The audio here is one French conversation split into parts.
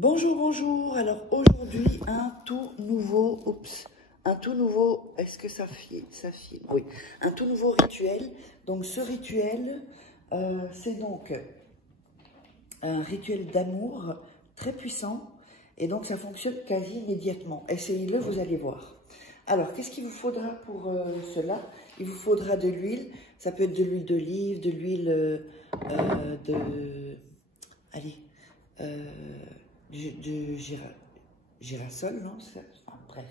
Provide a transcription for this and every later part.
Bonjour, bonjour. Alors aujourd'hui, un tout nouveau, est-ce que ça filme? Oui, un tout nouveau rituel. Donc ce rituel, c'est donc un rituel d'amour très puissant et donc ça fonctionne quasi immédiatement. Essayez-le, vous allez voir. Alors, qu'est-ce qu'il vous faudra pour cela? Il vous faudra de l'huile. Ça peut être de l'huile d'olive, de l'huile du girasol, non? Enfin, bref.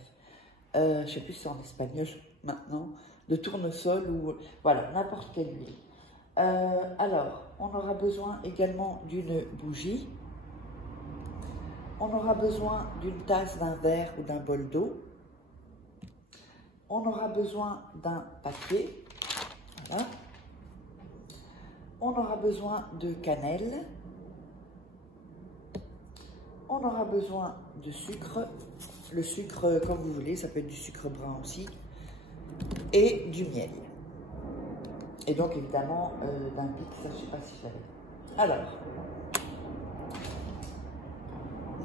Je ne sais plus si c'est en espagnol maintenant. De tournesol ou... Voilà, n'importe quelle huile. Alors, on aura besoin également d'une bougie. On aura besoin d'une tasse, d'un verre ou d'un bol d'eau. On aura besoin d'un papier. Voilà. On aura besoin de cannelle. On aura besoin de sucre. Le sucre, comme vous voulez, ça peut être du sucre brun aussi. Et du miel. Et donc, évidemment, d'un pic, ça, je ne sais pas si je l'avais. Alors,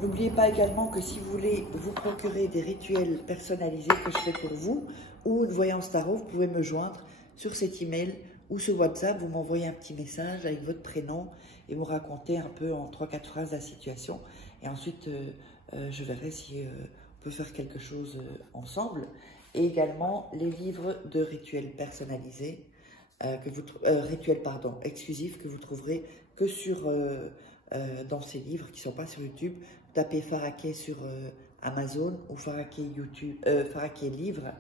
n'oubliez pas également que si vous voulez vous procurer des rituels personnalisés que je fais pour vous, ou une voyance tarot, vous pouvez me joindre sur cet email ou sur WhatsApp. Vous m'envoyez un petit message avec votre prénom et vous racontez un peu en 3-4 phrases la situation. Et ensuite, je verrai si on peut faire quelque chose ensemble. Et également les livres de rituels personnalisés, exclusifs que vous trouverez que sur dans ces livres qui ne sont pas sur YouTube. Tapez Faraké sur Amazon ou Faraké livre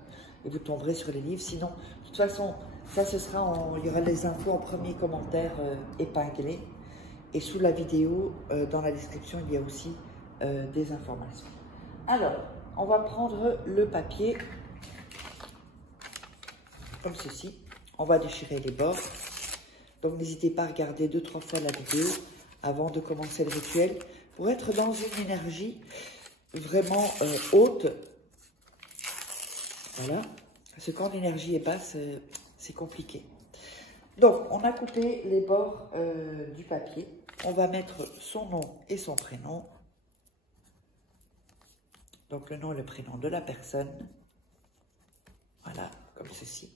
et vous tomberez sur les livres. Sinon, de toute façon, ça ce sera il y aura les infos en premier commentaire épinglé. Et sous la vidéo, dans la description, il y a aussi des informations. Alors, on va prendre le papier comme ceci. On va déchirer les bords. Donc, n'hésitez pas à regarder 2-3 fois la vidéo avant de commencer le rituel pour être dans une énergie vraiment haute. Voilà. Parce que quand l'énergie est basse, c'est compliqué. Donc, on a coupé les bords du papier. On va mettre son nom et son prénom. Donc, le nom et le prénom de la personne. Voilà, comme ceci.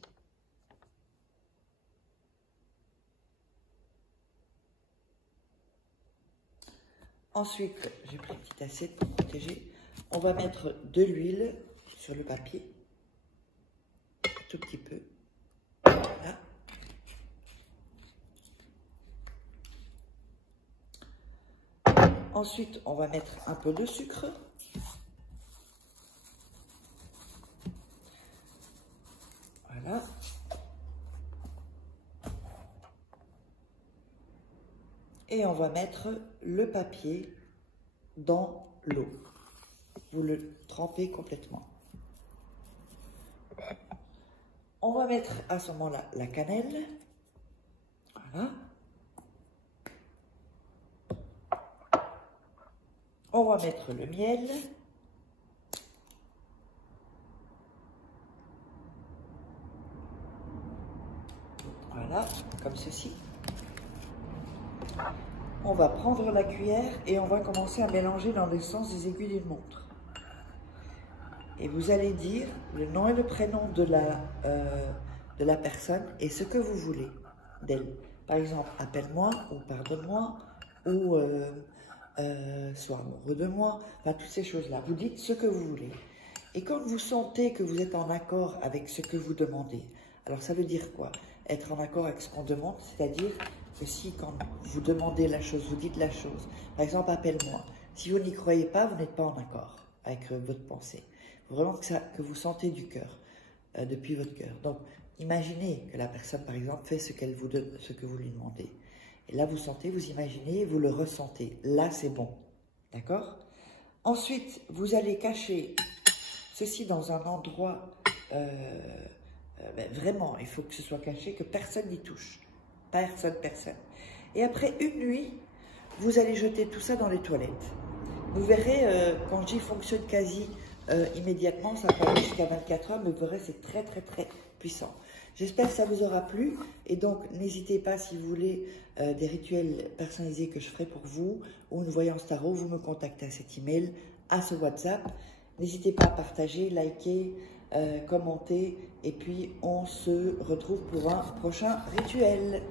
Ensuite, j'ai pris une petite assiette pour protéger. On va mettre de l'huile sur le papier. Un tout petit peu. Voilà. Ensuite, on va mettre un peu de sucre. Voilà. Et on va mettre le papier dans l'eau. Vous le trempez complètement. On va mettre à ce moment-là la cannelle. Voilà. On va mettre le miel. Voilà, comme ceci. On va prendre la cuillère et on va commencer à mélanger dans le sens des aiguilles d'une montre. Et vous allez dire le nom et le prénom de la personne et ce que vous voulez d'elle. Par exemple, appelle-moi ou pardonne-moi ou sois amoureux de moi. Enfin, toutes ces choses-là. Vous dites ce que vous voulez. Et quand vous sentez que vous êtes en accord avec ce que vous demandez, alors ça veut dire quoi? Être en accord avec ce qu'on demande, c'est-à-dire que si quand vous demandez la chose, vous dites la chose, par exemple, appelle-moi. Si vous n'y croyez pas, vous n'êtes pas en accord avec votre pensée. Il faut vraiment que vous sentez du cœur, depuis votre cœur. Donc, imaginez que la personne, par exemple, fait ce que vous lui demandez. Et là, vous sentez, vous imaginez, vous le ressentez. Là, c'est bon. D'accord? Ensuite, vous allez cacher ceci dans un endroit, vraiment, il faut que ce soit caché, que personne n'y touche. Personne. Et après une nuit, vous allez jeter tout ça dans les toilettes. Vous verrez, quand je dis fonctionne quasi immédiatement, ça peut aller jusqu'à 24 heures, mais vous verrez, c'est très puissant. J'espère que ça vous aura plu. Et donc, n'hésitez pas, si vous voulez des rituels personnalisés que je ferai pour vous, ou une voyance tarot, vous me contactez à cet email, à ce WhatsApp. N'hésitez pas à partager, liker, commenter. Et puis, on se retrouve pour un prochain rituel.